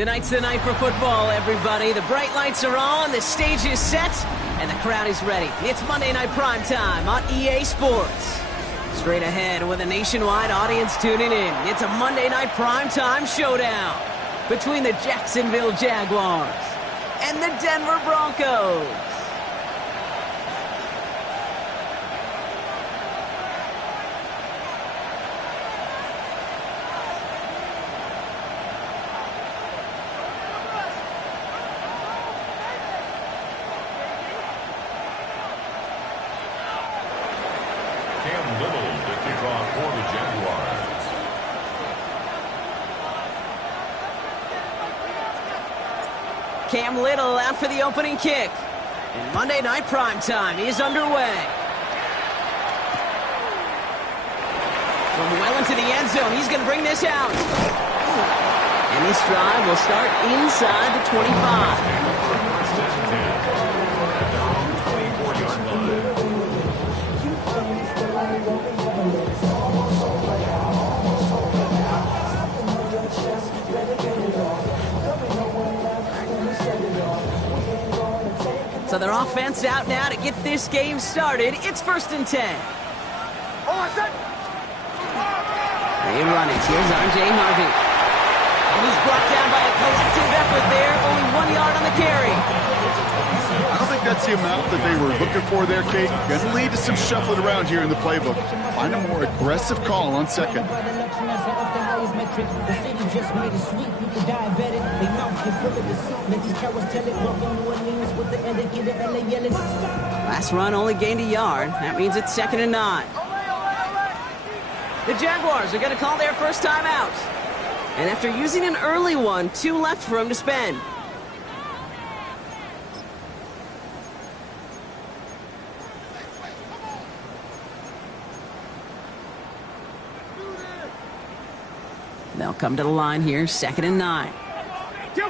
Tonight's the night for football, everybody. The bright lights are on, the stage is set, and the crowd is ready. It's Monday Night Primetime on EA Sports. Straight ahead with a nationwide audience tuning in, it's a Monday Night Primetime showdown between the Jacksonville Jaguars and the Denver Broncos. Cam Little out for the opening kick. And Monday Night Primetime is underway. From well into the end zone, he's going to bring this out. And this drive will start inside the 25. So their offense out now to get this game started. It's 1st and 10. They run it. Here's R.J. Harvey. And he's brought down by a collective effort there. Only 1 yard on the carry. I don't think that's the amount that they were looking for there, Kate. Going to lead to some shuffling around here in the playbook. Find a more aggressive call on second. Last run only gained a yard. That means it's 2nd and 9. The Jaguars are going to call their first time out. And after using an early one, 2 left for him to spend. They'll come to the line here, 2nd and 9. Kill!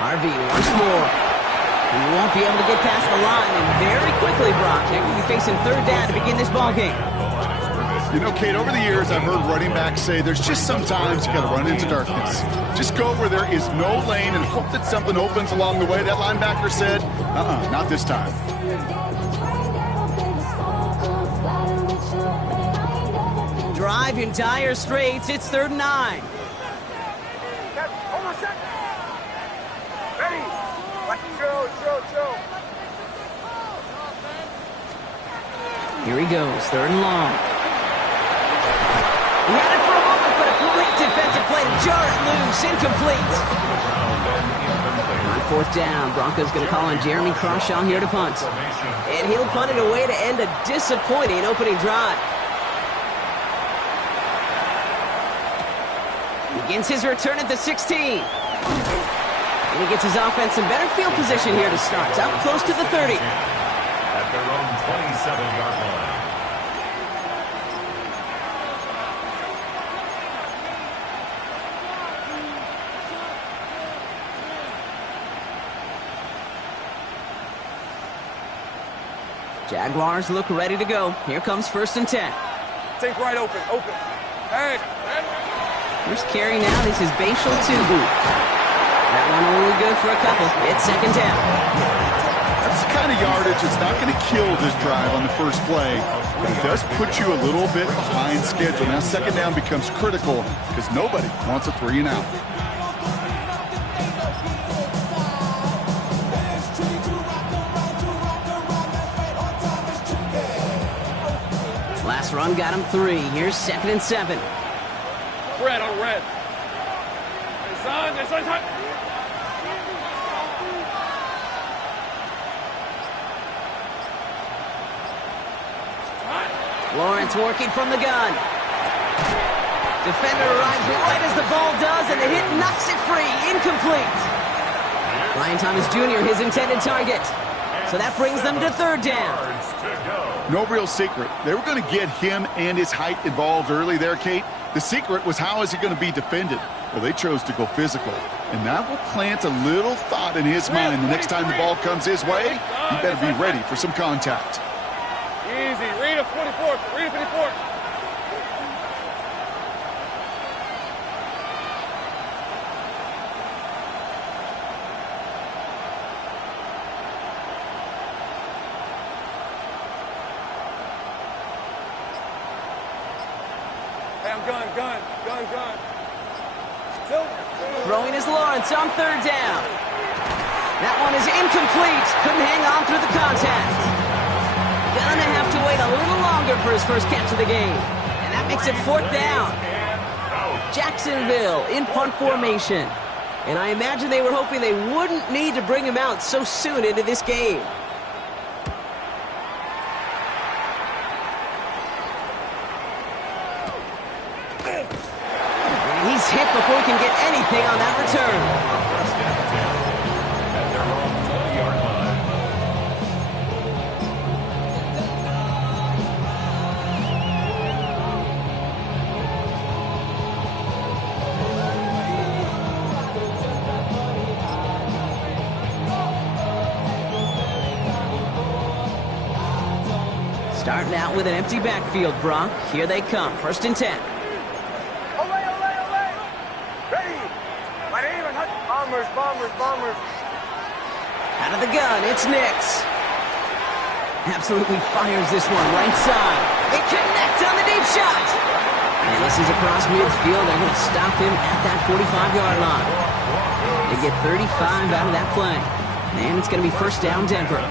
Harvey once more. And he won't be able to get past the line, and very quickly, Brock, they're going to be facing 3rd down to begin this ball game. You know, Kate, over the years, I've heard running backs say there's just sometimes you got to run into darkness. Just go where there is no lane and hope that something opens along the way. That linebacker said, not this time. Drive in dire straits. It's 3rd and 9. Hold on a second. Ready? Chill. Here he goes, 3rd and long. He had it for a moment, but a great defensive play to jar it loose. Incomplete. On 4th down, Broncos going to call on Jeremy Crawshaw here to punt. And he'll punt it away to end a disappointing opening drive. Begins his return at the 16. And he gets his offense in better field position here to start. Out close to the 30. At their own 27-yard line. Jaguars look ready to go. Here comes 1st and 10. Take right open. Hey. First carry now. This is Bashal Tubu. That one only good for a couple. It's 2nd down. That's the kind of yardage that's not going to kill this drive on the first play, but it does put you a little bit behind schedule. Now 2nd down becomes critical because nobody wants a 3 and out. Last run got him 3. Here's 2nd and 7. Red on red. It's on. Lawrence working from the gun. Defender arrives right as the ball does, and the hit knocks it free. Incomplete. Brian Thomas Jr., his intended target. So that brings them to 3rd down. No real secret. They were going to get him and his height involved early there, Kate. The secret was how is he going to be defended? Well, they chose to go physical. And that will plant a little thought in his mind. The next time the ball comes his way, he better be ready for some contact. Easy. Read a 44. Gun. Still. Throwing is Lawrence on third down. That one is incomplete. Couldn't hang on through the contact. Gonna have to wait a little longer for his first catch of the game. And that makes it fourth down. Jacksonville in punt formation. And I imagine they were hoping they wouldn't need to bring him out so soon into this game. And he's hit before he can get anything on that return. First and 10 at their own 20-yard line. Starting out with an empty backfield, Brock. Here they come. First and 10. Ready. My name and bombers. Out of the gun, it's Nix. Absolutely fires this one right side. They connect on the deep shot. And this is across midfield. They're going to stop him at that 45-yard line. They get 35 out of that play. And it's going to be first down, Denver.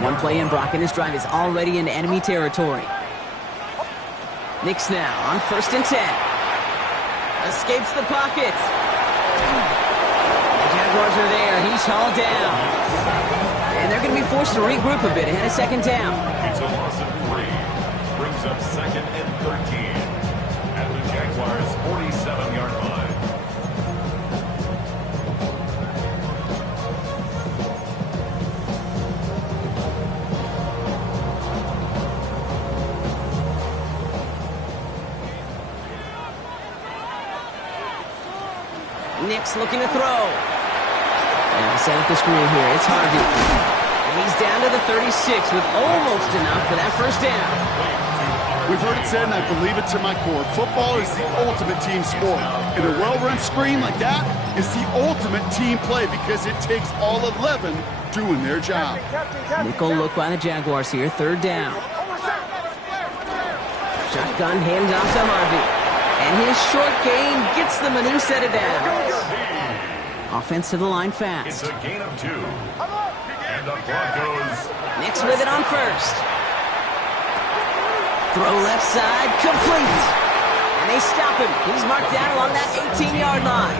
One play in, Brock, and his drive is already in enemy territory. Nix now on first and 10. Escapes the pocket. The Jaguars are there. He's hauled down. And they're going to be forced to regroup a bit ahead of second down. It's a loss of 3. Brings up second and 13 at the Jaguars' 47-yard line. Nix looking to throw. And I'll set up the screen here. It's Harvey. And he's down to the 36 with almost enough for that first down. We've heard it said, and I believe it to my core, football is the ultimate team sport. And a well-run screen like that is the ultimate team play because it takes all 11 doing their job. Nickel look by the Jaguars here. Third down. Shotgun handoff to Harvey. And his short gain gets them a new set of downs. Offense to the line fast. It's a gain of 2. And the Broncos. Nix with it on first. Throw left side, complete. And they stop him. He's marked down along that 18-yard line.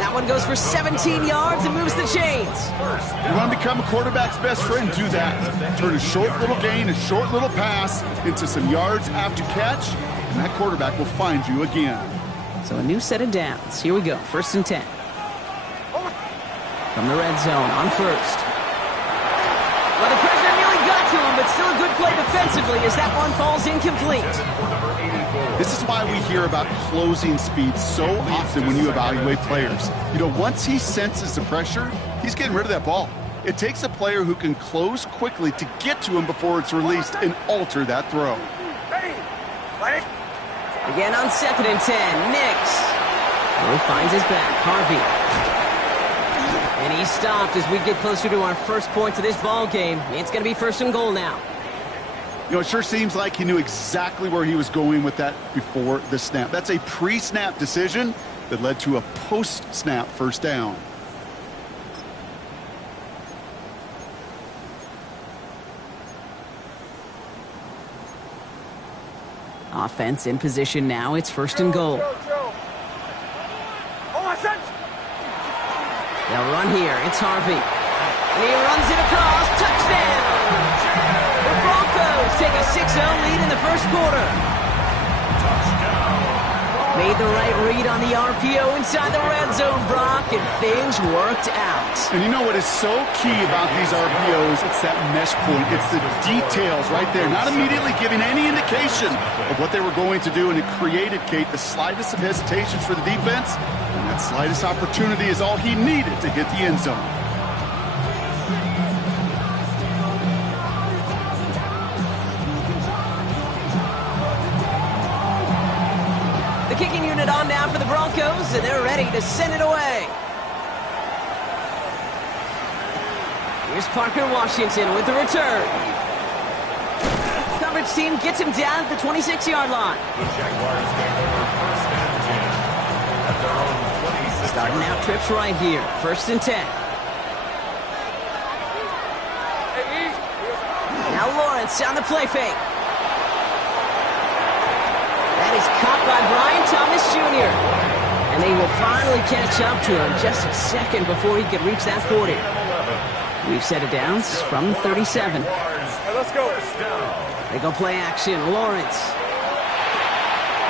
That one goes for 17 yards and moves the chains. You want to become a quarterback's best friend? Do that. Turn a short little gain, a short little pass into some yards after catch, and that quarterback will find you again. So a new set of downs. Here we go. First and 10. From the red zone on first. Well, the pressure nearly got to him, but still a good play defensively as that one falls incomplete. This is why we hear about closing speed so often when you evaluate players. You know, once he senses the pressure, he's getting rid of that ball. It takes a player who can close quickly to get to him before it's released and alter that throw. Again on second and 10, Nix. He finds his back, Harvey. And he's stopped as we get closer to our first point to this ball game. It's going to be first and goal now. You know, it sure seems like he knew exactly where he was going with that before the snap. That's a pre-snap decision that led to a post-snap first down. Offense in position now. It's first and goal. They'll run here. It's Harvey. And he runs it across. Touchdown! The Broncos take a 6-0 lead in the first quarter. Made the right read on the RPO inside the red zone, Brock, and things worked out. And you know what is so key about these RPOs? It's that mesh point. It's the details right there. Not immediately giving any indication of what they were going to do, and it created, Kate, the slightest of hesitations for the defense. And that slightest opportunity is all he needed to hit the end zone. The kicking unit on now for the Broncos, and they're ready to send it away. Here's Parker Washington with the return. coverage team gets him down at the 26-yard line. The Jaguars take over first and 10 at their own 26. Starting out trips right here. First and 10. Now Lawrence on the play fake. That is caught by Brian Thomas Jr. And they will finally catch up to him just a second before he could reach that 40. We've set it down from the 37. Hey, let's go. They go play action. Lawrence.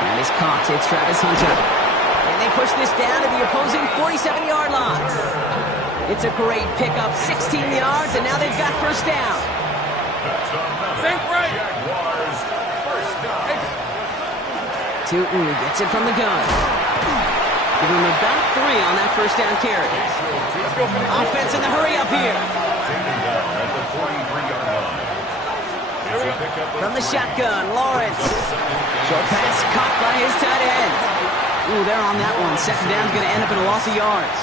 That is caught. It's Travis Hunter. And they push this down to the opposing 47-yard line. It's a great pickup. 16 yards, and now they've got first down. Think right. Jaguars first down. Tootin gets it from the gun. Give him about 3 on that first down carry. Offense in the hurry up here. Taken down at the 43-yard line. It's a pickup of From the 3. shotgun, Lawrence. Short pass caught by his tight end. Ooh, they're on that one. Second down's going to end up in a loss of yards.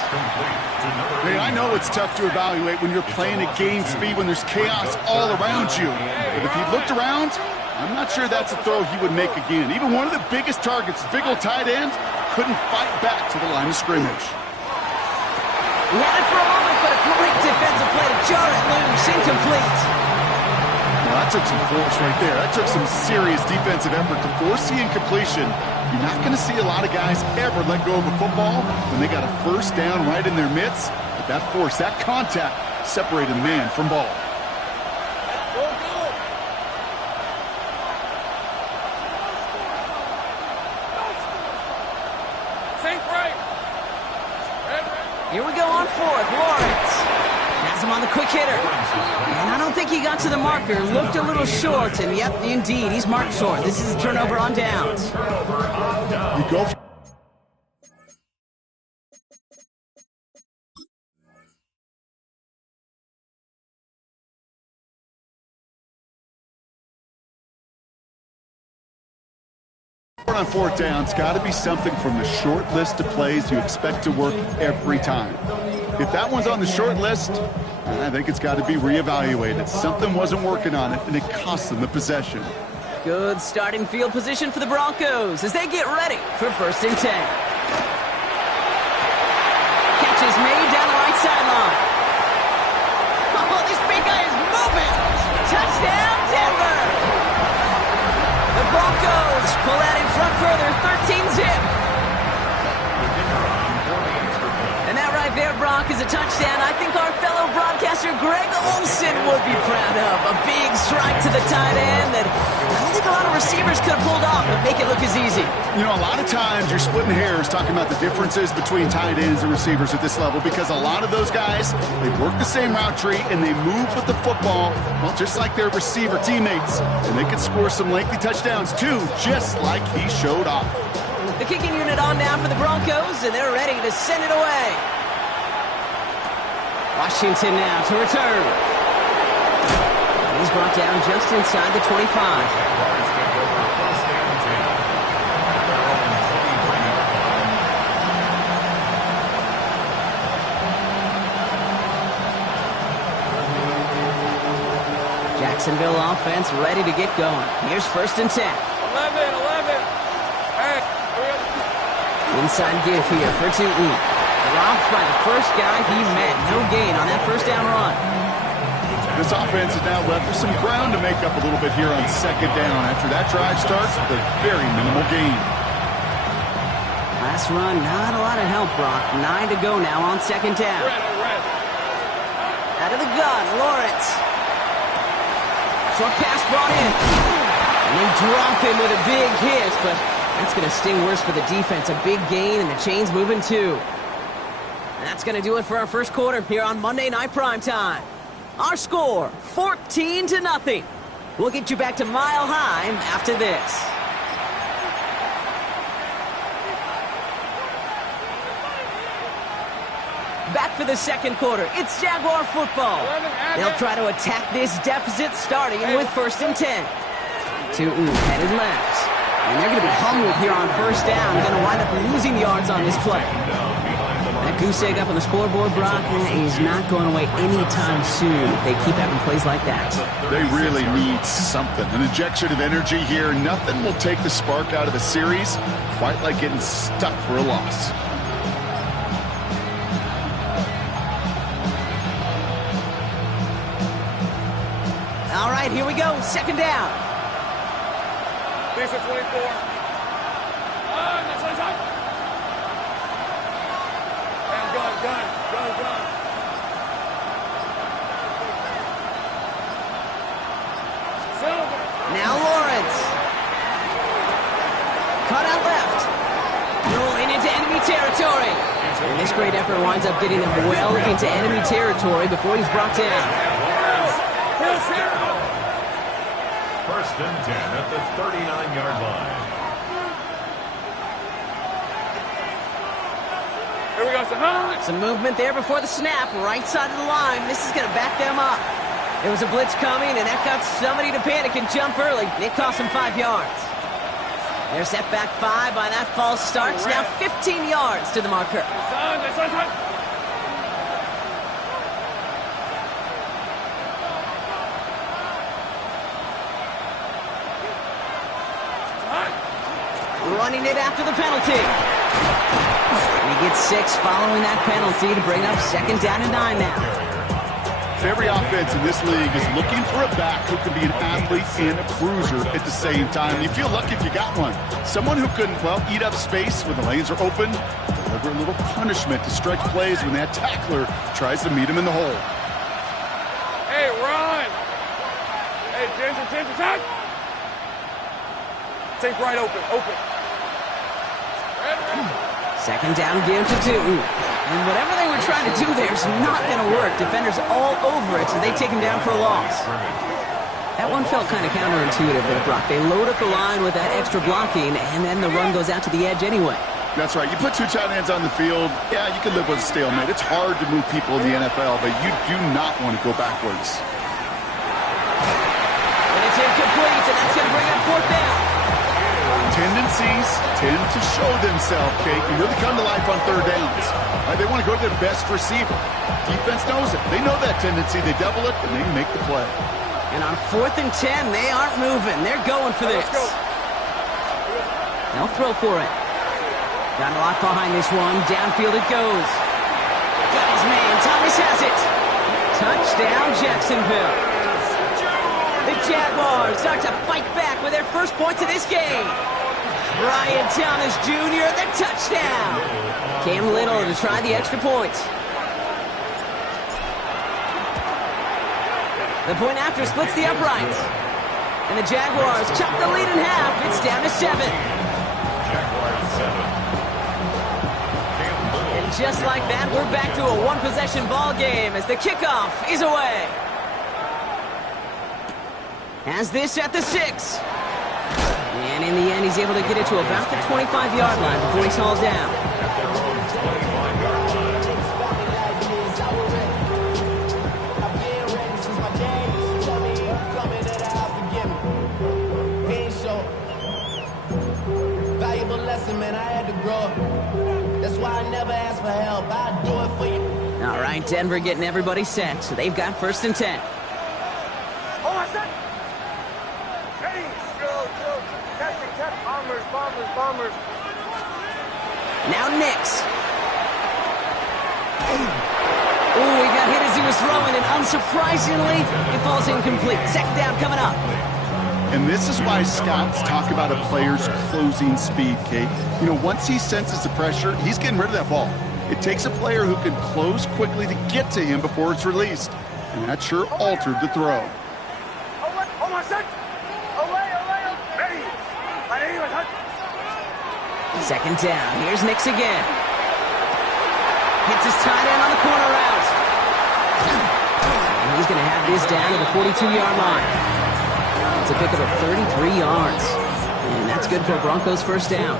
Hey, I know it's tough to evaluate when you're playing at game speed when there's chaos all around you. But if he looked around, I'm not sure that's a throw he would make again. Even one of the biggest targets, big old tight end, couldn't fight back to the line of scrimmage. He had it for a moment, but a great defensive play to jar it loose. Incomplete. Well, that took some force right there. That took some serious defensive effort to force the incompletion. You're not going to see a lot of guys ever let go of a football when they got a first down right in their midst. But that force, that contact, separated man from ball. Here we go on fourth. Lawrence has him on the quick hitter. And I don't think he got to the marker. Looked a little short. And yep, indeed, he's marked short. This is a turnover on downs. You go for on fourth down. It's got to be something from the short list of plays you expect to work every time. If that one's on the short list, I think it's got to be reevaluated. Something wasn't working on it, and it cost them the possession. Good starting field position for the Broncos as they get ready for first and 10. Catch is made down the right sideline. Oh, this big guy is moving. Touchdown, Denver. The Broncos pull out in front further, 13-zip. And that right there, Brock, is a touchdown I think our fellow broadcaster Greg Olsen would be proud of. A big strike to the tight end that I don't think a lot of receivers could have pulled off, but make it look as easy. You know, a lot of times you're splitting hairs talking about the differences between tight ends and receivers at this level because a lot of those guys, they work the same route tree and they move with the football, well, just like their receiver teammates. And they can score some lengthy touchdowns too, just like he showed off. The kicking unit on now for the Broncos, and they're ready to send it away. Washington now to return. And he's brought down just inside the 25. Jacksonville offense ready to get going. Here's first and 10. 11. Hey. Inside give here for Tootin. Dropped by the first guy he met. No gain on that first down run. This offense is now left with some ground to make up a little bit here on second down after that drive starts with a very minimal gain. Last run, not a lot of help, Brock. 9 to go now on second down. Out of the gun, Lawrence. Short pass brought in. And they drop him with a big hit, but that's going to sting worse for the defense. A big gain, and the chain's moving too. And that's going to do it for our first quarter here on Monday Night Primetime. Our score, 14-0. We'll get you back to Mile High after this. Back for the second quarter. It's Jaguar football. They'll try to attack this deficit starting with first and 10. Tootin headed left. And they're going to be humbled here on first down. Going to wind up losing yards on this play. That goose egg up on the scoreboard, Brock, is not going away anytime soon if they keep having plays like that. They really need something. An injection of energy here. Nothing will take the spark out of the series, quite like getting stuck for a loss. All right, here we go. Second down. These are 24. Gun. Now Lawrence. Cut out left. Rolling into enemy territory. And this great effort winds up getting them well into enemy territory before he's brought down. First and 10 at the 39-yard line. Here we go, Some movement there before the snap, right side of the line. This is going to back them up. There was a blitz coming, and that got somebody to panic and jump early. It cost them 5 yards. They're set back 5 by that false start. Now 15 yards to the marker. Running it after the penalty. He gets 6 following that penalty to bring up second down and 9 now. Every offense in this league is looking for a back who can be an athlete and a bruiser at the same time. You feel lucky if you got one. Someone who can, well, eat up space when the lanes are open, deliver a little punishment to stretch plays when that tackler tries to meet him in the hole. Hey, run! Hey, Ginger, attack! Take right open. Second down, give to 2. And whatever they were trying to do there is not going to work. Defenders all over it, so they take him down for a loss. That one felt kind of counterintuitive there, Brock. They load up the line with that extra blocking, and then the run goes out to the edge anyway. That's right. You put 2 tight ends on the field, yeah, you can live with a stalemate. It's hard to move people in the NFL, but you do not want to go backwards. And it's incomplete, and that's going to bring up 4th down. Tendencies tend to show themselves, Kate, and really come to life on 3rd downs. They want to go to their best receiver. Defense knows it. They know that tendency. They double it, and they make the play. And on 4th and 10, they aren't moving. They're going for this. They'll throw for it. Got a lot behind this one. Downfield it goes. Got his man. Thomas has it. Touchdown, Jacksonville. The Jaguars start to fight back with their first points of this game. Brian Thomas Jr., the touchdown. Cam Little to try the extra point. The point after splits the uprights. And the Jaguars chop the lead in half. It's down to 7. Jaguars 7. And just like that, we're back to a one-possession ball game as the kickoff is away. Has this at the 6. And in the end, he's able to get it to about the 25-yard line before he's hauled down. At their own 25-yard line. Valuable lesson, man. I had to grow up. That's why I never ask for help. I'd do it for you. All right, Denver getting everybody set, so they've got 1st and 10. Bombers. Now Nix. Ooh, he got hit as he was throwing, and unsurprisingly, it falls incomplete. Second down coming up. And this is why scouts talk about a player's closing speed, Kate. You know, once he senses the pressure, he's getting rid of that ball. It takes a player who can close quickly to get to him before it's released. And that sure altered the throw. Second down. Here's Nix again. Hits his tight end on the corner route. And he's going to have this down to the 42-yard line. It's a pickup of 33 yards. And that's good for a Broncos first down.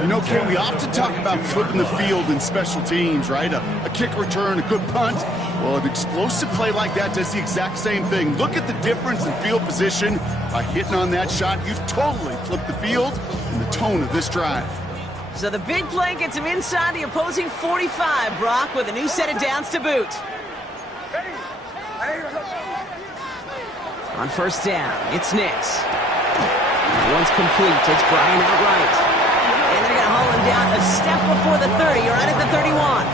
You know, Ken, we often talk about flipping the field in special teams, right? A kick return, a good punt. Well, an explosive play like that does the exact same thing. Look at the difference in field position. By hitting on that shot, you've totally flipped the field and the tone of this drive. So the big play gets him inside the opposing 45, Brock, with a new set of downs to boot. On first down, it's Nix. One's complete. It's Brian outright. And they're going to haul him down a step before the 30, right at the 31.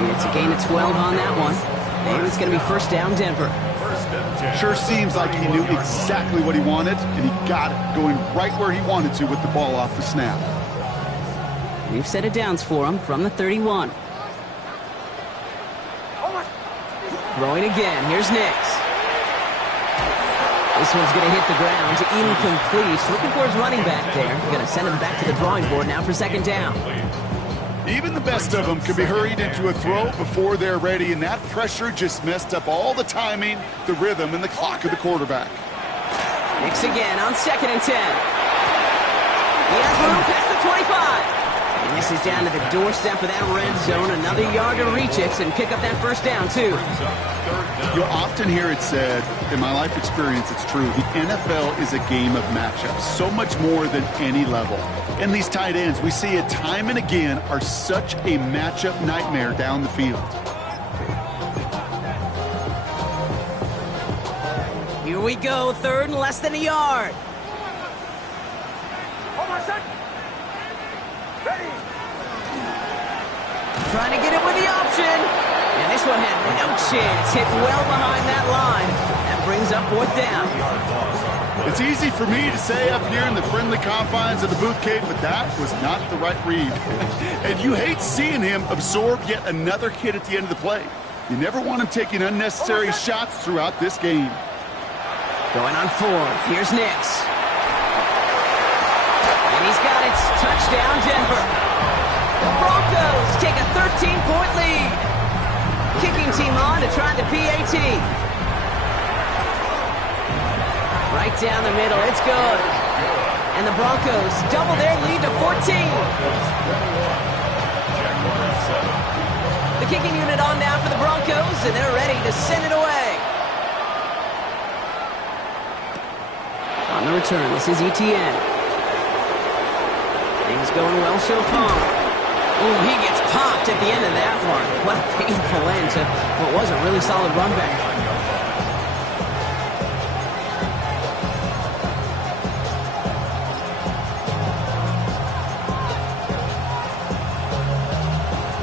And it's a gain of 12 on that one. And it's going to be first down, Denver. Sure seems like he knew exactly what he wanted, and he got it, going right where he wanted to with the ball off the snap. We've set of downs for him from the 31. Throwing again. Here's Nix. This one's going to hit the ground. Incomplete. Looking for his running back there. Going to send him back to the drawing board now for second down. Even the best of them can be hurried into a throw before they're ready, and that pressure just messed up all the timing, the rhythm, and the clock of the quarterback. Nix again on second and 10. He has room past the 25. And this is down to the doorstep of that red zone. Another yard to reach it and pick up that first down, too. You'll often hear it said, in my life experience, it's true, the NFL is a game of matchups, so much more than any level. And these tight ends, we see it time and again, are such a matchup nightmare down the field. Here we go, third and less than a yard. Trying to get it with the option. And this one had no chance. Hit well behind that line. That brings up fourth down. It's easy for me to say up here in the friendly confines of the booth, Kate, but that was not the right read. And you hate seeing him absorb yet another hit at the end of the play. You never want him taking unnecessary shots throughout this game. Going on fourth. Here's Nix. And he's got it. Touchdown, Denver. The Broncos take a 13-point lead. Kicking team on to try the PAT. Right down the middle. It's good. And the Broncos double their lead to 14. The kicking unit on now for the Broncos, and they're ready to send it away. On the return, this is ETN. Things going well so far. Oh, he gets popped at the end of that one. What a painful end to what was a really solid run back.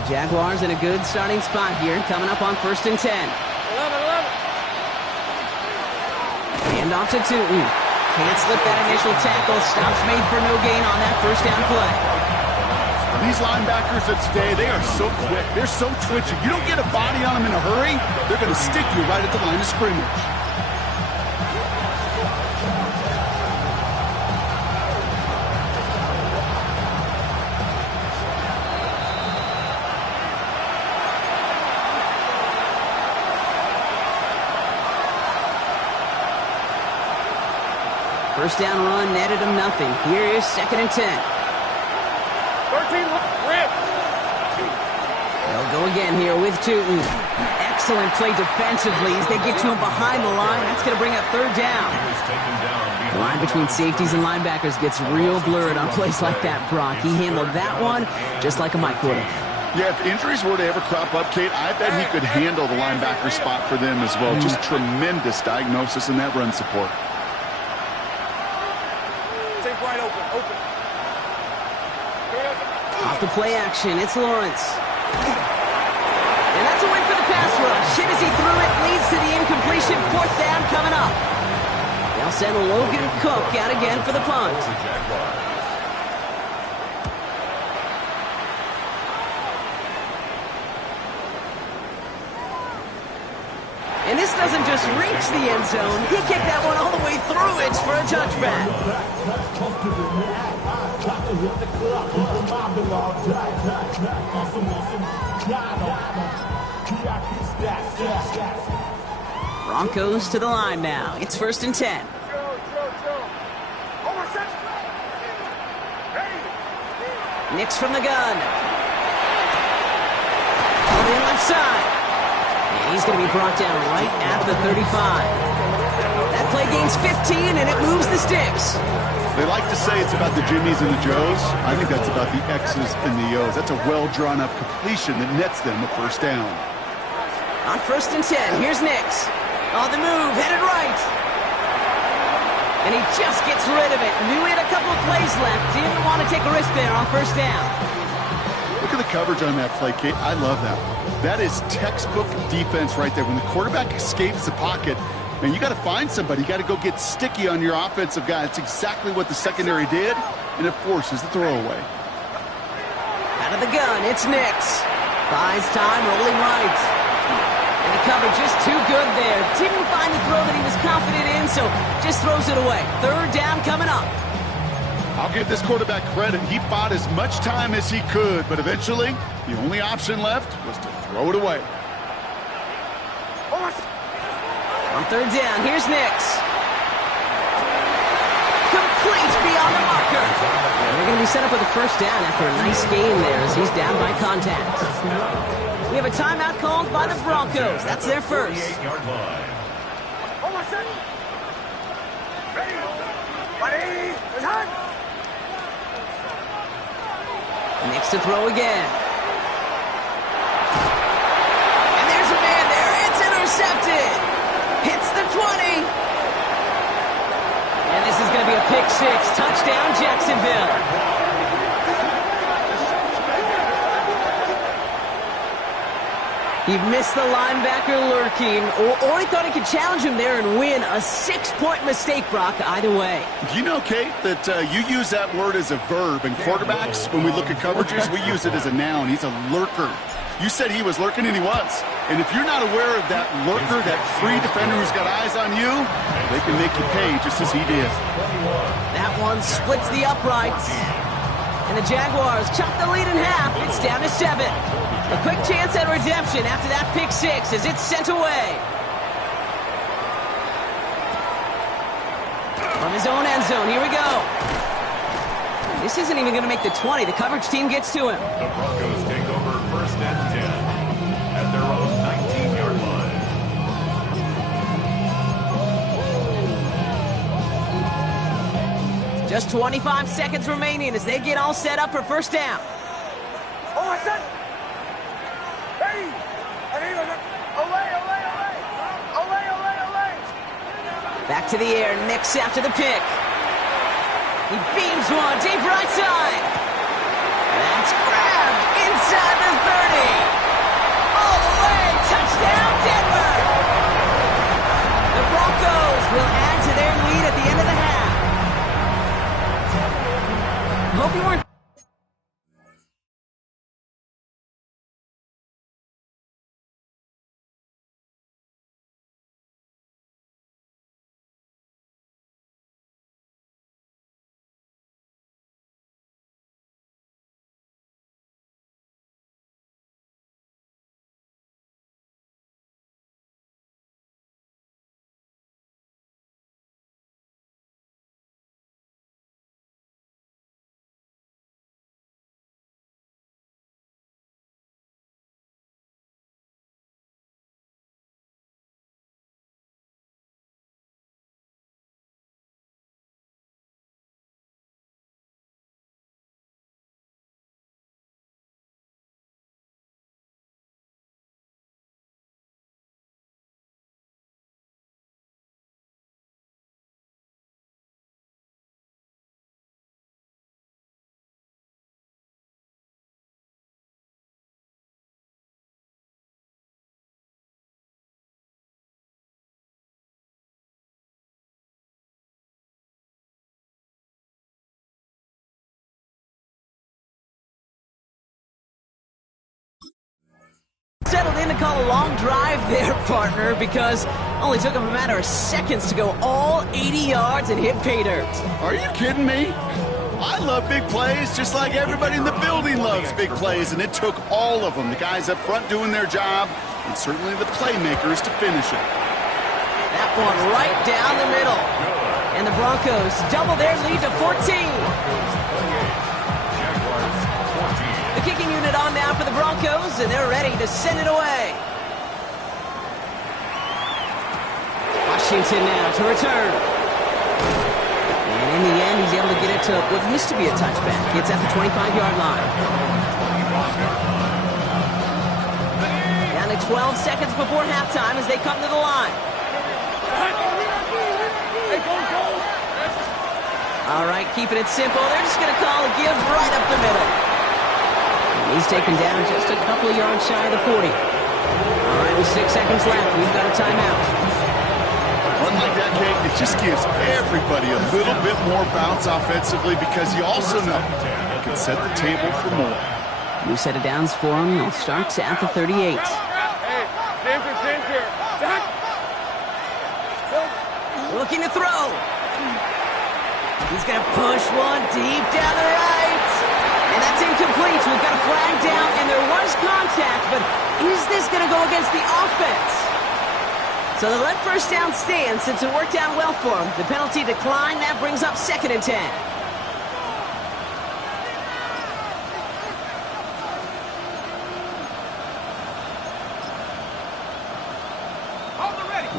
Jaguars in a good starting spot here, coming up on first and 10. 11. Hand off to Tootin. Can't slip that initial tackle. Stops made for no gain on that first down play. These linebackers of today, they are so quick. They're so twitchy. You don't get a body on them in a hurry, they're going to stick you right at the line of scrimmage. First down run netted him nothing. Here is second and 10. 13, rip. They'll go again here with Tootin. Excellent play defensively as they get to him behind the line. That's going to bring up third down. The line between safeties and linebackers gets real blurred on plays like that, Brock. He handled that one just like a Mike would have. Yeah, if injuries were to ever crop up, Kate, I bet he could handle the linebacker spot for them as well. Just tremendous diagnosis in that run support. Take right open. Off the play action, it's Lawrence. And that's a win for the pass rush. Hit as he threw it, leads to the incompletion. Fourth down coming up. They'll send Logan Cook out again for the punt. And this doesn't just reach the end zone. He kicked that one all the way through it for a touchback. Broncos to the line now. It's first and 10. Nix from the gun. On the left side. And he's going to be brought down right at the 35. That play gains 15, and it moves the sticks. They like to say it's about the Jimmies and the Joes. I think that's about the X's and the O's. That's a well-drawn-up completion that nets them a first down. On 1st and 10, here's Nix. On the move, headed right. And he just gets rid of it. Knew he had a couple of plays left. Didn't want to take a risk there on 1st down. Look at the coverage on that play, Kate. I love that. That is textbook defense right there. When the quarterback escapes the pocket, man, you got to find somebody. You got to go get sticky on your offensive guy. That's exactly what the secondary did, and it forces the throwaway. Out of the gun, it's Nix. Buys time, rolling right. And the cover just too good there. Didn't find the throw that he was confident in, so just throws it away. 3rd down coming up. I'll give this quarterback credit. He bought as much time as he could, but eventually, the only option left was to throw it away. On 3rd down, here's Nix. Complete beyond the marker. They're going to be set up with a 1st down after a nice gain there as he's down by contact. We have a timeout called by the Broncos. That's their first. 38-yard line. Nix to throw again. And there's a man there. It's intercepted. Hits the 20. And this is going to be a pick 6. Touchdown, Jacksonville. He missed the linebacker lurking, or he thought he could challenge him there and win. A 6-point mistake, Brock, either way. Do you know, Kate, that you use that word as a verb, and quarterbacks, when we look at coverages, we use it as a noun. He's a lurker. You said he was lurking, and he was. And if you're not aware of that lurker, that free defender who's got eyes on you, they can make you pay just as he did. That one splits the uprights. And the Jaguars chop the lead in half. It's down to 7. A quick chance at redemption after that pick 6 as it's sent away. From his own end zone, here we go. This isn't even going to make the 20. The coverage team gets to him. The Broncos take over 1st and 10 at their own 19-yard line. Just 25 seconds remaining as they get all set up for 1st down. Back to the air, Nix after the pick. He beams one, deep right side. That's grabbed inside the 30. All the way, touchdown Denver. The Broncos will add to their lead at the end of the half. Hope you weren't settled in to call a long drive there, partner, because only took him a matter of seconds to go all 80 yards and hit pay dirt. Are you kidding me? I love big plays just like everybody in the building loves big plays, and it took all of them, the guys up front doing their job, and certainly the playmakers to finish it. That one right down the middle. And the Broncos double their lead to 14. The kicking unit on now for the Broncos, and they're ready to send it away. Washington now to return. And in the end, he he's able to get it to what used to be a touchback. It's at the 25-yard line. Down to 12 seconds before halftime as they come to the line. All right, keeping it simple. They're just going to call a give right up the middle. And he's taken down just a couple of yards shy of the 40. All right, with 6 seconds left, we've got a timeout. Run like that, Kate, it just gives everybody a little bit more bounce offensively because you also know you can set the table for more. New set of downs for him. It starts at the 38. Looking to throw. He's going to push one deep down the right. And that's incomplete. We've got a flag down, and there was contact, but is this going to go against the offense? So they let first down stand since it worked out well for him. The penalty declined. That brings up 2nd and 10.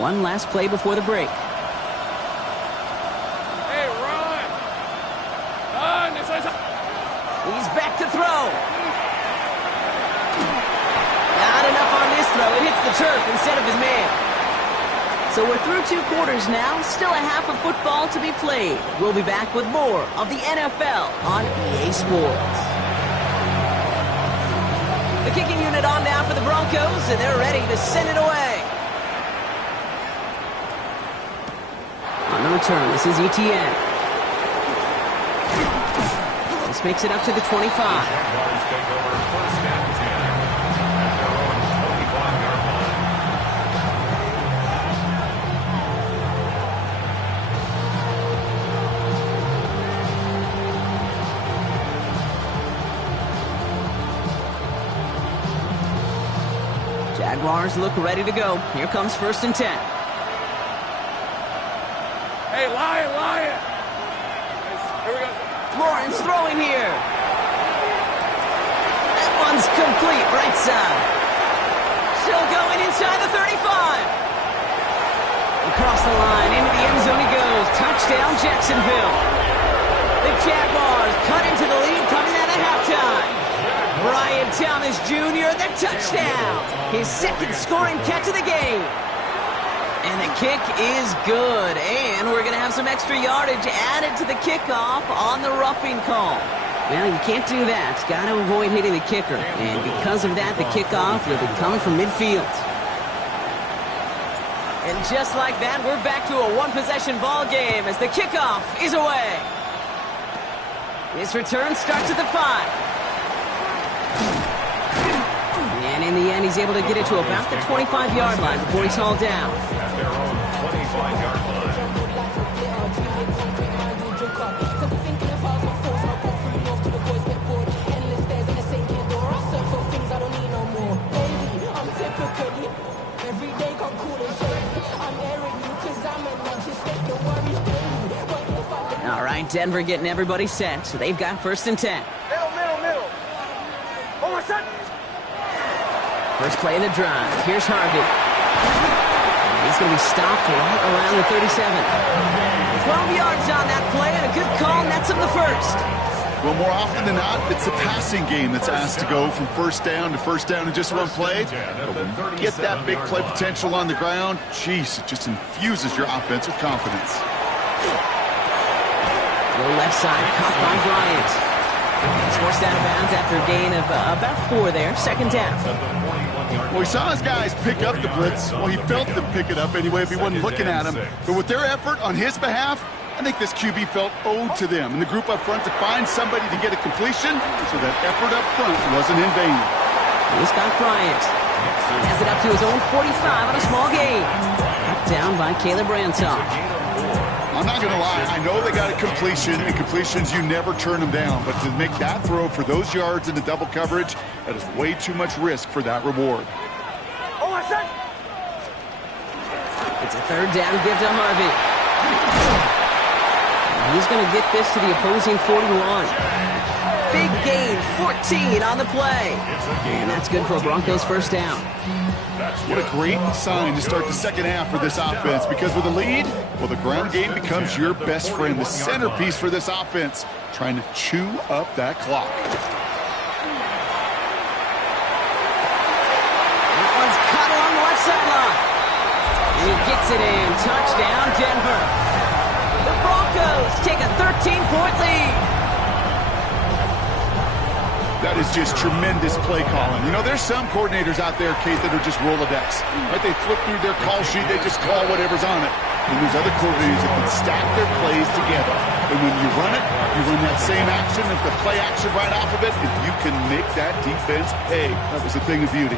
One last play before the break. He's back to throw. Not enough on this throw. It hits the turf instead of his man. So we're through 2 quarters now. Still a half of football to be played. We'll be back with more of the NFL on EA Sports. The kicking unit on now for the Broncos, and they're ready to send it away. On the return, this is Etienne. This makes it up to the 25. Jaguars take over 1st and 10 at their own 25-yard line. Jaguars look ready to go. Here comes 1st and 10. Hey, Lion! Here we go. Lawrence throwing here. That one's complete, right side. Still going inside the 35. Across the line, into the end zone he goes. Touchdown, Jacksonville. The Jaguars cut into the lead coming out of halftime. Brian Thomas Jr., the touchdown. His 2nd scoring catch of the game. And the kick is good, and we're going to have some extra yardage added to the kickoff on the roughing call. Well, you can't do that. Got to avoid hitting the kicker, and because of that, the kickoff will be coming from midfield. And just like that, we're back to a one-possession ball game as the kickoff is away. This return starts at the 5. And in the end, he's able to get it to about the 25-yard line before he's hauled down. At their own 25-yard line. All right, Denver getting everybody set, so they've got 1st and 10. Middle. Oh, my son! First play of the drive. Here's Harvey. And he's going to be stopped right around the 37. 12 yards on that play, and a good call nets him the 1st. Well, more often than not, it's the passing game that's asked to go from 1st down to 1st down in just one play. But when you get that big play potential on the ground, geez, it just infuses your offense with confidence. The left side caught by Bryant. He's forced out of bounds after a gain of about 4 there. 2nd down. Well, he saw his guys pick up the blitz. Well, he felt them pick it up anyway if he wasn't looking at him. But with their effort on his behalf, I think this QB felt owed to them and the group up front to find somebody to get a completion, so that effort up front wasn't in vain. He's got Bryant. Has it up to his own 45 on a small gain. Cut down by Caleb Ransom. I'm not going to lie. I know they got a completion, and completions, you never turn them down. But to make that throw for those yards into double coverage, that is way too much risk for that reward. Oh, my son! It's a 3rd down give to Harvey. He's going to get this to the opposing 41. Big gain, 14 on the play. And that's good for a Broncos 1st down. That's What a great sign to start the second half for this offense, because with a lead, well, the ground game becomes your best friend, the centerpiece for this offense, trying to chew up that clock. That one's cut along the left sideline. He gets it in. Touchdown, Denver. The Broncos take a 13-point lead. That is just tremendous play calling. You know, there's some coordinators out there, Kate, that are just Rolodex. Right? They flip through their call sheet. They just call whatever's on it. And there's other coordinators that can stack their plays together. And when you run it, you run that same action, if the play action right off of it, and you can make that defense pay. That was a thing of beauty.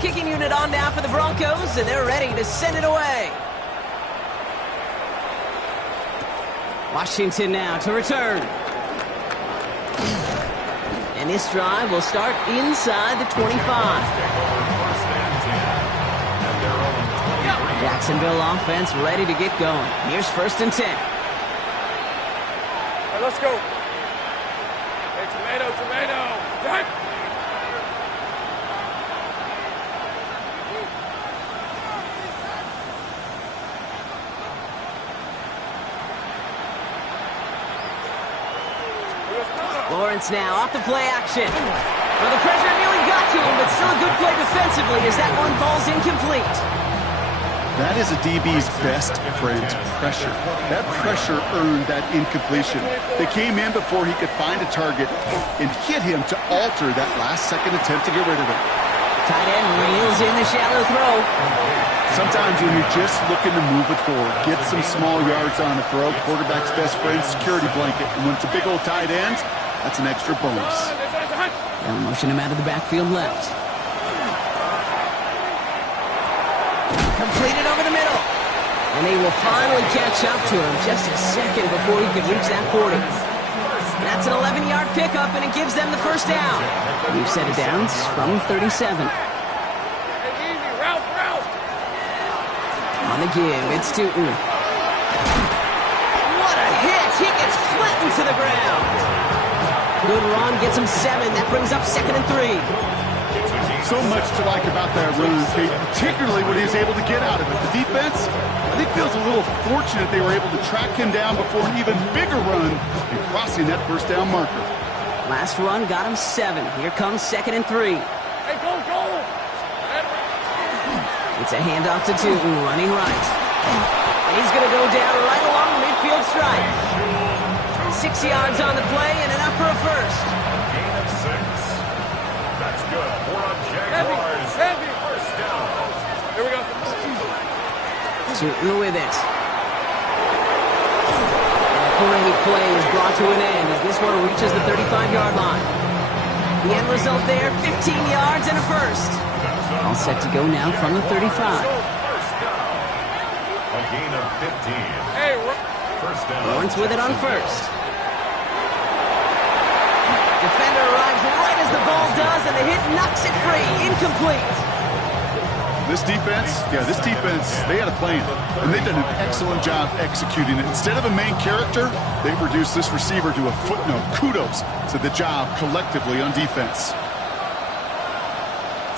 Kicking unit on now for the Broncos, and they're ready to send it away. Washington now to return. And this drive will start inside the 25. Jacksonville offense ready to get going. Here's 1st and 10. All right, let's go. Hey, tomato. Right. Lawrence now off the play action. Well, the pressure nearly got to him, but still a good play defensively as that one falls incomplete. That is a DB's best friend, pressure. That pressure earned that incompletion. They came in before he could find a target and hit him to alter that last-second attempt to get rid of it. Tight end reels in the shallow throw. Sometimes when you're just looking to move it forward, get some small yards on a throw, quarterback's best friend, security blanket. And when it's a big old tight end, that's an extra bonus. They'll motion him out of the backfield left. Completed over the middle. And they will finally catch up to him just a second before he could reach that 40. That's an 11-yard pickup, and it gives them the first down. We've set it down from 37. On the give, it's Tootin. What a hit! He gets flattened to the ground. Good run, gets him 7. That brings up 2nd and 3. So much to like about that run, Kate, particularly what he was able to get out of it. The defense, I think, feels a little fortunate they were able to track him down before an even bigger run and crossing that first down marker. Last run got him 7. Here comes 2nd and 3. Hey, go! It's a handoff to Tootin, running right. And he's going to go down right along the midfield stripe. 6 yards on the play and enough for a first. Gain of 6. That's good for a Jaguars. Heavy. First down. Here we go. Tootin with it. And a great play is brought to an end as this one reaches the 35-yard line. The end result there, 15 yards and a first. All set to go now from the 35. First down. A gain of 15. Hey, First down. Lawrence with it on first. Defender arrives right as the ball does, and the hit knocks it free. Incomplete. This defense, they had a plan, and they've done an excellent job executing it. Instead of a main character, they've reduced this receiver to a footnote. Kudos to the job collectively on defense.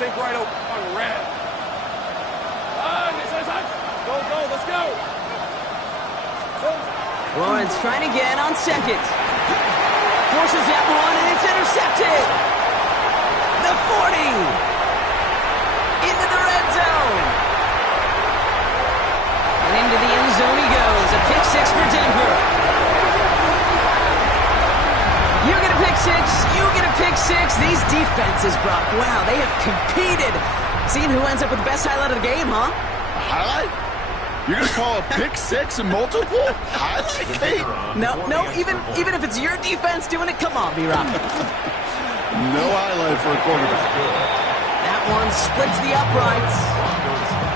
take right open on red. Go, let's go. Lawrence trying again on second. Forces that one, and it's intercepted. The 40. Into the red zone. And into the end zone he goes. A pick six for Denver. You get a pick six. You get a pick six. These defenses, Brock, wow, they have competed. Seeing who ends up with the best highlight of the game, huh? A highlight? You're going to call a pick six and multiple? Highlight, Kate? No, even if it's your defense doing it, come on, B-Rock. No highlight for a quarterback. That one splits the uprights.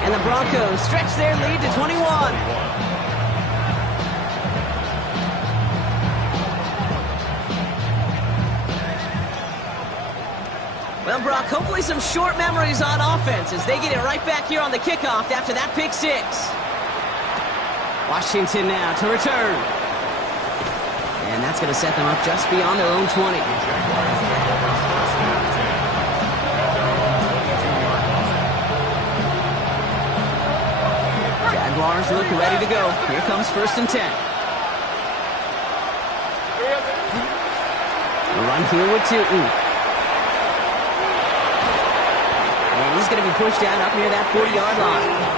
And the Broncos stretch their lead to 21. Well, Brock, hopefully some short memories on offense as they get it right back here on the kickoff after that pick six. Washington now to return. And that's going to set them up just beyond their own 20. Jaguars look ready to go. Here comes 1st and 10. A run here with Tootin. And he's going to be pushed down up near that 40-yard line.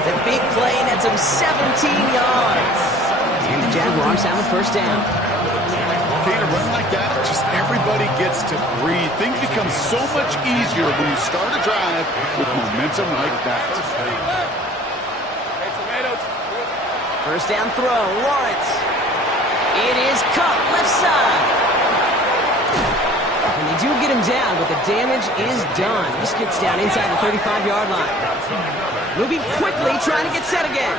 The big play nets him 17 yards. And the Jaguars have a 1st down. Okay, a run like that, just everybody gets to breathe. Things become so much easier when you start a drive with momentum like that. 1st down throw, Lawrence. It is caught left side. And they do get him down, but the damage is done. This gets down inside the 35-yard line. Moving quickly, trying to get set again.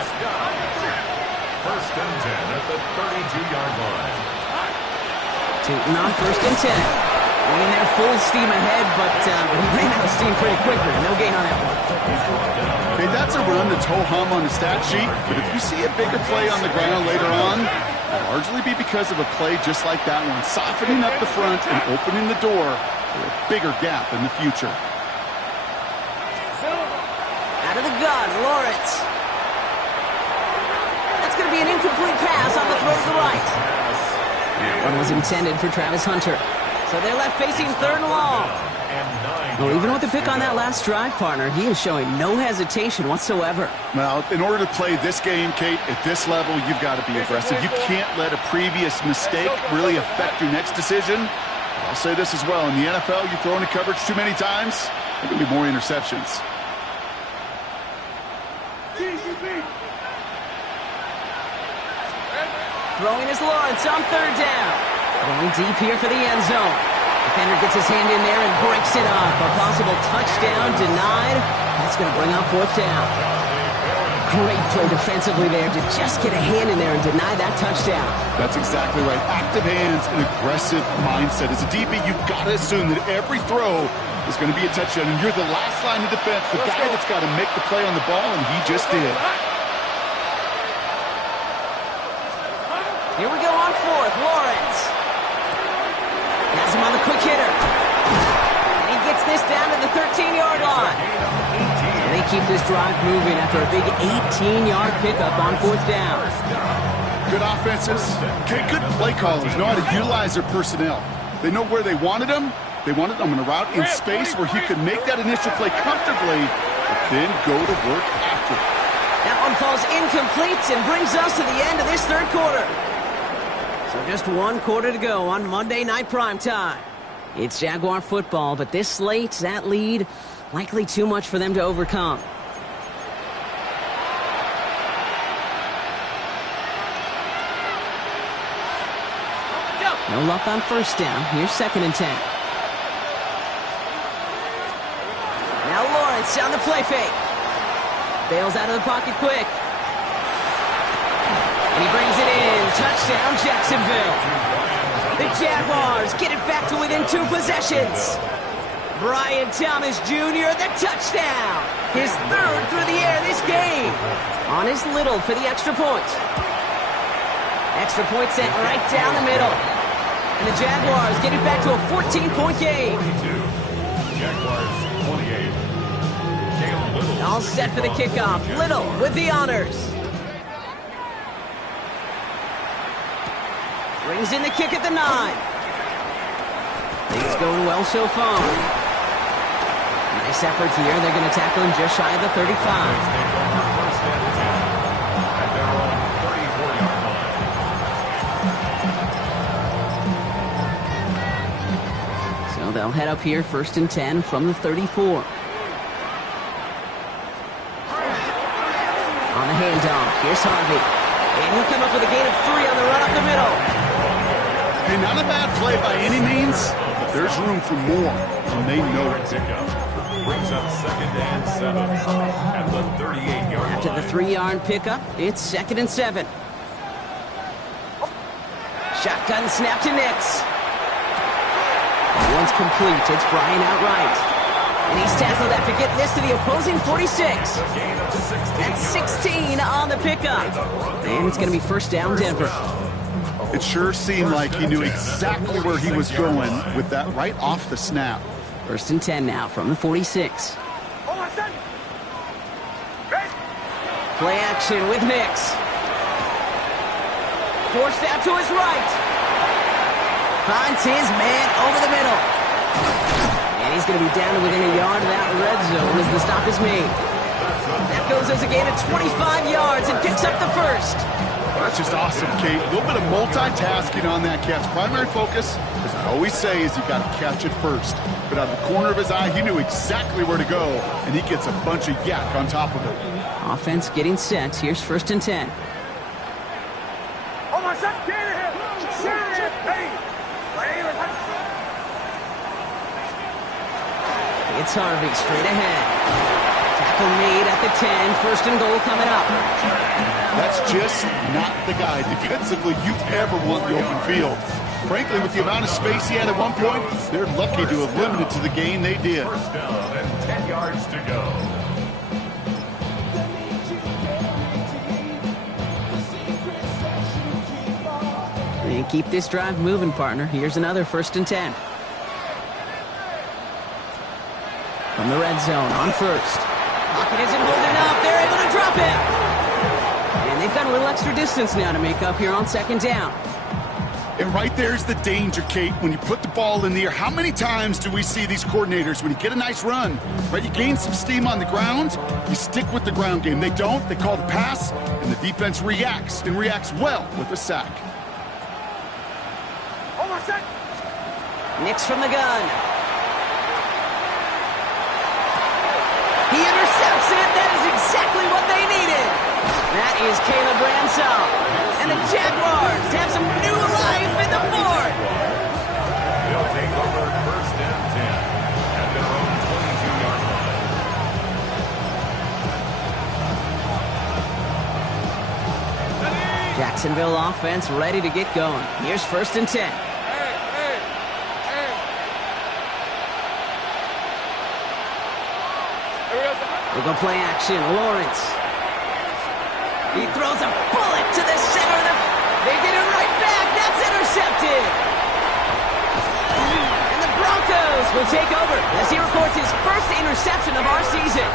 1st and 10 at the 32-yard line. Tootin on 1st and 10. Winging there full steam ahead, but he ran out of steam pretty quickly. No gain on that one. Okay, that's a run that's ho-hum on the stat sheet, but if you see a bigger play on the ground later on, it'll largely be because of a play just like that one, softening up the front and opening the door for a bigger gap in the future. Out of the gun, Lawrence. That's going to be an incomplete pass on the throw to the right. That one was intended for Travis Hunter. So they're left facing 3rd and long. Well, even with the pick on that last drive, partner, he is showing no hesitation whatsoever. Well, in order to play this game, Kate, at this level, you've got to be aggressive. You can't let a previous mistake really affect your next decision. I'll say this as well. In the NFL, you throw into coverage too many times, there can be more interceptions. Throwing is Lawrence on 3rd down. Going deep here for the end zone. Defender gets his hand in there and breaks it up. A possible touchdown denied. That's going to bring up 4th down. Great play defensively there to just get a hand in there and deny that touchdown. That's exactly right. Active hands and aggressive mindset. As a DB, you've got to assume that every throw is going to be a touchdown, and you're the last line of defense, the guy that's got to make the play on the ball, and he just did. Here we go on 4th. Lawrence. Has him on the quick hitter. And he gets this down to the 13-yard line. So they keep this drive moving after a big 18-yard pickup on 4th down. Good offenses. Okay, good play callers know how to utilize their personnel. They know where they wanted them. They wanted them in a route in space where he could make that initial play comfortably, but then go to work after it. That one falls incomplete and brings us to the end of this 3rd quarter. So just 1 quarter to go on Monday Night Primetime. It's Jaguar football, but this slate, that lead, likely too much for them to overcome. No luck on 1st down. Here's 2nd and 10. Now Lawrence on the play fake. Bails out of the pocket quick. And he brings it in. Touchdown, Jacksonville. The Jaguars get it back to within 2 possessions. Brian Thomas Jr., the touchdown. His 3rd through the air this game. On his Little for the extra point. Extra point sent right down the middle. And the Jaguars get it back to a 14-point game. Jaguars 28. All set for the kickoff. Little with the honors. Brings in the kick at the 9. Things going well so far. Nice effort here. They're going to tackle him just shy of the 35. So they'll head up here 1st and 10 from the 34. On the handoff, here's Harvey. And he'll come up with a gain of 3 on the run up the middle. Hey, not a bad play by any means, but there's room for more, and they know it. Brings up 2nd and 7 at the 38-yard line. After the 3-yard pickup, it's 2nd and 7. Shotgun snap to Nix. One's complete. It's Bryant outright. And he's tackled after getting this to the opposing 46. That's 16 on the pickup. And it's going to be first down, Denver. It sure seemed like he knew exactly where he was going with that right off the snap. First and 10 now from the 46. Play action with Nix. Forced out to his right. Finds his man over the middle. And he's going to be down to within a yard of that red zone as the stop is made. That goes as a gain of 25 yards and picks up the first. That's just awesome, Kate. A little bit of multitasking on that catch. Primary focus, as I always say, is you got to catch it first. But out of the corner of his eye, he knew exactly where to go, and he gets a bunch of yak on top of it. Offense getting set. Here's first and 10. It's Harvey straight ahead. Tackle made at the 10. First and goal coming up. That's just not the guy defensively you ever want in the open field. Frankly, with the amount of space he had at one point, they're lucky to have limited to the gain they did. First down and 10 yards to go. And keep this drive moving, partner. Here's another first and 10. From the red zone on first. Pocket isn't holding up. They're able to drop it. And they've got a little extra distance now to make up here on second down. And right there's the danger, Kate. When you put the ball in the air, how many times do we see these coordinators, when you get a nice run, right, you gain some steam on the ground, you stick with the ground game. They don't. They call the pass, and the defense reacts, and reacts well with a sack. Nix from the gun. He intercepts it. That is exactly what they needed. That is Caleb Ransom. And the Jaguars have some new life in the fourth. They'll take over first and 10 at their own 22-yard line. Jacksonville offense ready to get going. Here's first and 10. We'll go play action. Lawrence. He throws a bullet to the center of the... They get it right back. That's intercepted. And the Broncos will take over as he records his first interception of our season.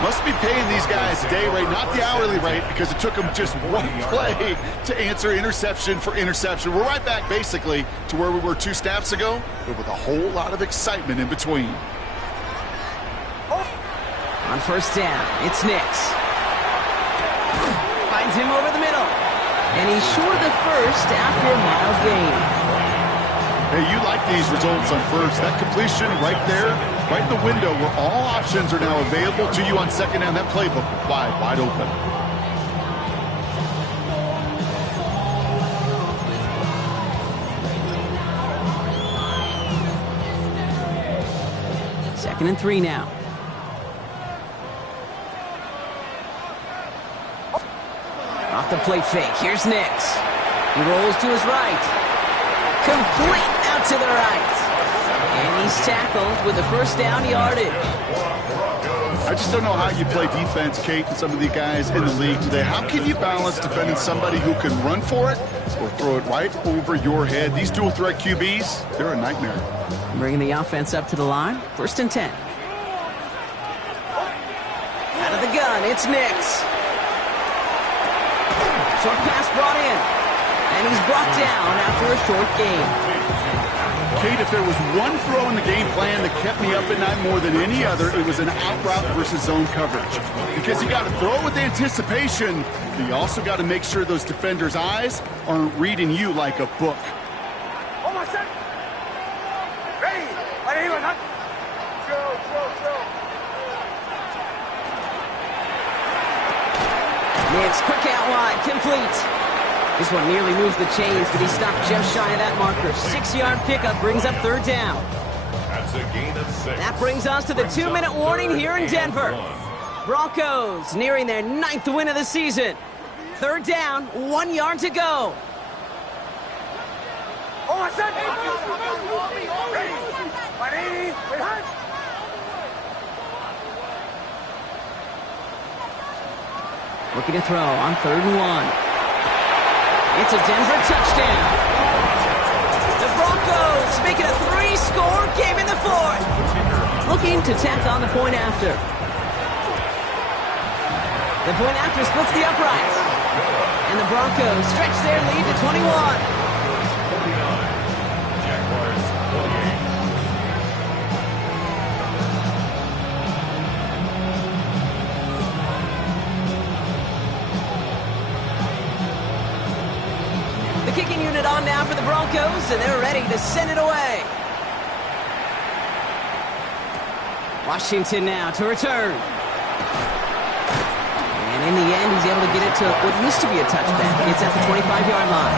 Must be paying these guys a day rate, not the hourly rate, because it took them just one play to answer interception for interception. We're right back, basically, to where we were 2 snaps ago, but with a whole lot of excitement in between. On first down, it's Nix. Finds him over the middle. And he's short of the first after a mild gain. Hey, you like these results on first. That completion right there, right in the window where all options are now available to you on second down. That playbook wide open. Second and 3 now. Off the play fake. Here's Nix. He rolls to his right. Complete out to the right. And he's tackled with the first down yardage. I just don't know how you play defense, Kate, and some of the guys in the league today. How can you balance defending somebody who can run for it or throw it right over your head? These dual threat QBs, they're a nightmare. Bringing the offense up to the line. First and 10. Out of the gun, it's Nix. Short pass brought in. And he's brought down after a short gain. Kate, if there was one throw in the game plan that kept me up at night more than any other, it was an out route versus zone coverage. Because you got to throw it with anticipation, but you also got to make sure those defenders' eyes aren't reading you like a book. Nix, quick out wide, complete. This one nearly moves the chains, but he stopped just shy of that marker. 6-yard pickup brings up third down. That's a gain of 6. That brings us to the 2-minute warning here in Denver. Broncos nearing their 9th win of the season. Third down, 1 yard to go. Looking to throw on 3rd and 1. It's a Denver touchdown. The Broncos making a 3-score game in the 4th. Looking to tack on the point after. The point after splits the uprights. And the Broncos stretch their lead to 21. 49. Jaguars 48. The kicking unit on now for the Broncos, and they're ready to send it away. Washington now to return. And in the end, he's able to get it to what used to be a touchback. It's at the 25-yard line.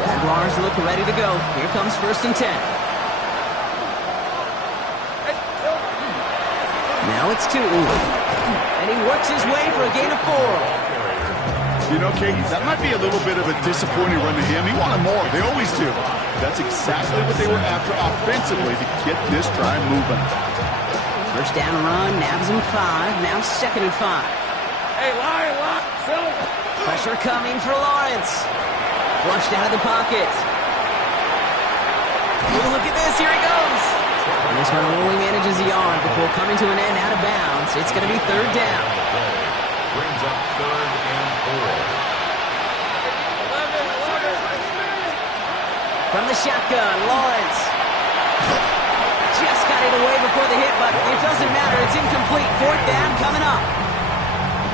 Jaguars look ready to go. Here comes 1st and 10. Now it's 2. And he works his way for a gain of 4. You know, Kate, that might be a little bit of a disappointing run to him. He wanted more. They always do. That's exactly what they were after offensively to get this drive moving. 1st down run, nabs him 5. Now 2nd and 5. Hey, line, Phil. Pressure coming for Lawrence. Flushed out of the pocket. Ooh, look at this. Here he goes. And this one only manages the yard before coming to an end out of bounds. It's going to be 3rd down. Brings up 3rd and 4. From the shotgun, Lawrence. Just got it away before the hit, but it doesn't matter. It's incomplete. 4th down coming up.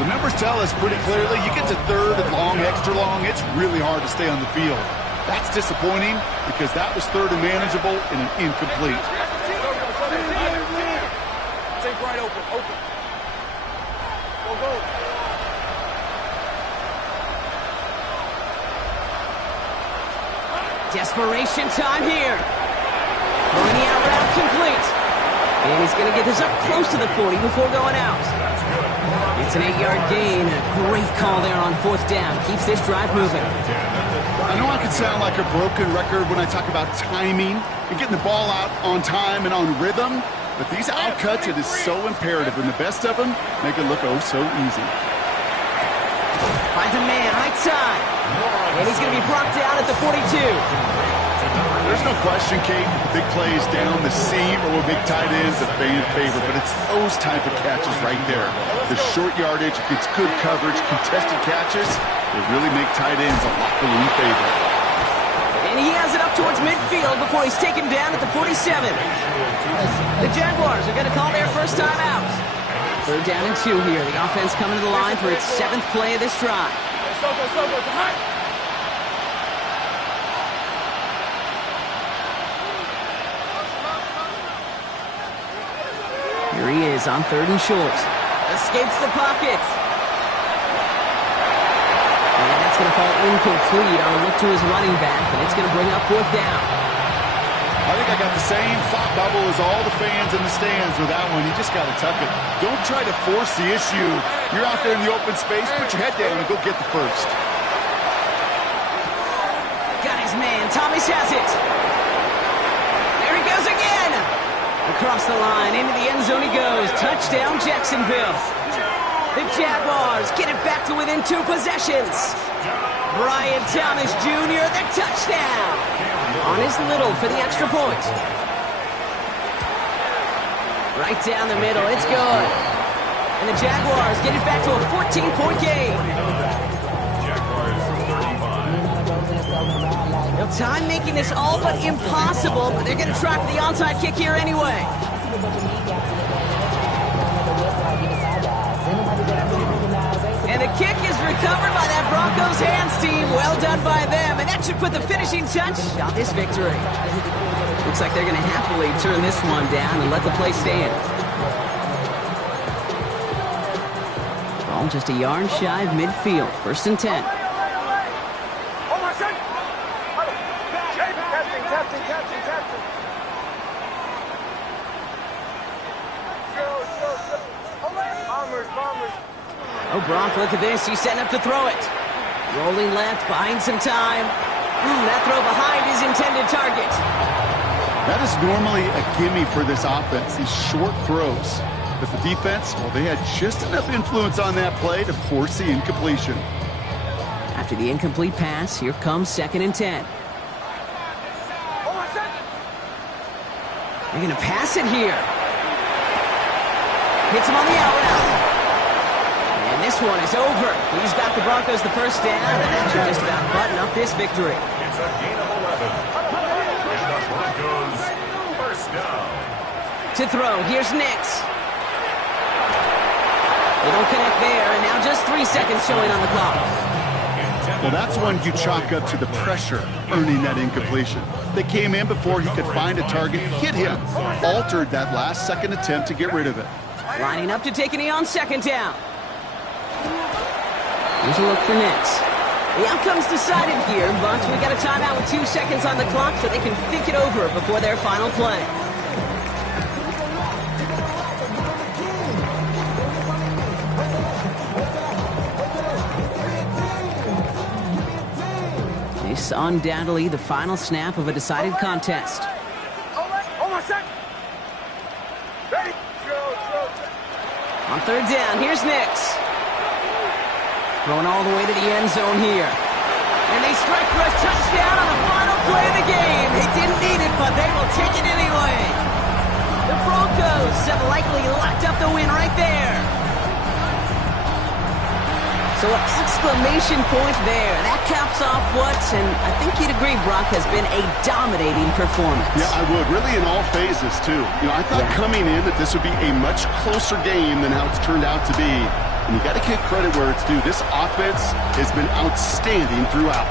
The numbers tell us pretty clearly, you get to 3rd and long, extra long, it's really hard to stay on the field. That's disappointing because that was 3rd and manageable and an incomplete. Take right open. Go. Desperation time here. Throwing the out route complete. And he's going to get this up close to the 40 before going out. It's an 8-yard gain. A great call there on 4th down. Keeps this drive moving. I know I can sound like a broken record when I talk about timing and getting the ball out on time and on rhythm, but these outcuts, it is so imperative, and the best of them make it look oh so easy. Finds a man, right side. And he's going to be brought down at the 42. There's no question, Kate, the big plays down the seam or with big tight ends a fan favorite, but it's those type of catches right there. The short yardage, gets good coverage, contested catches, they really make tight ends a locker room favorite. And he has it up towards midfield before he's taken down at the 47. The Jaguars are going to call their first time out. 3rd down and 2 here. The offense coming to the line for its 7th play of this drive. Here he is on 3rd and short. Escapes the pocket. And that's going to fall incomplete on a look to his running back, and it's going to bring up 4th down. I think I got the same thought bubble as all the fans in the stands with that one. You just got to tuck it. Don't try to force the issue. You're out there in the open space. Put your head down and go get the first. Got his man. Thomas has it. There he goes again. Across the line, into the end zone he goes. Touchdown, Jacksonville. The Jaguars get it back to within 2 possessions. Brian Thomas Jr., the touchdown. On his little for the extra point. Right down the middle, it's good. And the Jaguars get it back to a 14-point game. Jaguars 35. Well, time making this all but impossible, but they're going to try for the onside kick here anyway. And the kick is recovered by that Broncos hands team. Well done by them. And that should put the finishing touch on this victory. Looks like they're going to happily turn this one down and let the play stand. Ball just a yard shy of midfield. 1st and 10. Oh, Bronk, look at this. He's setting up to throw it. Rolling left, buying some time. That throw behind his intended target. That is normally a gimme for this offense, these short throws. But the defense, well, they had just enough influence on that play to force the incompletion. After the incomplete pass, here comes 2nd and 10. They're going to pass it here. Hits him on the out route. And this one is over. He's got the Broncos the first down, and that should just about button up this victory. It's a gain of 11. And the Broncos first down. To throw, here's Nix. They don't connect there, and now just 3 seconds showing on the clock. Well, that's one you chalk up to the pressure earning that incompletion. They came in before he could find a target, hit him, altered that last second attempt to get rid of it. Lining up to take a knee on 2nd down. Here's a look for Nix. The outcome's decided here, but we got a timeout with 2 seconds on the clock so they can think it over before their final play. This undoubtedly the final snap of a decided contest. On 3rd down, here's Nix. Throwing all the way to the end zone here. And they strike for a touchdown on the final play of the game. They didn't need it, but they will take it anyway. The Broncos have likely locked up the win right there. So an exclamation point there. That caps off what, and I think you'd agree, Brock, has been a dominating performance. Yeah, I would. Really in all phases, too. I thought coming in that this would be a much closer game than how it's turned out to be. And you got to give credit where it's due. This offense has been outstanding throughout.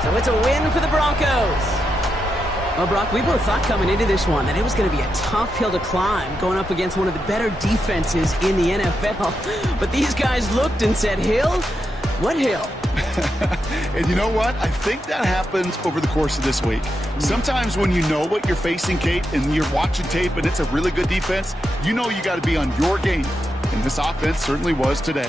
So it's a win for the Broncos. Well, Brock, we both thought coming into this one that it was going to be a tough hill to climb going up against one of the better defenses in the NFL. But these guys looked and said, hill? What hill? And you know what? I think that happens over the course of this week. Sometimes when you know what you're facing, Kate, and you're watching tape and it's a really good defense, you know you got to be on your game. And this offense certainly was today.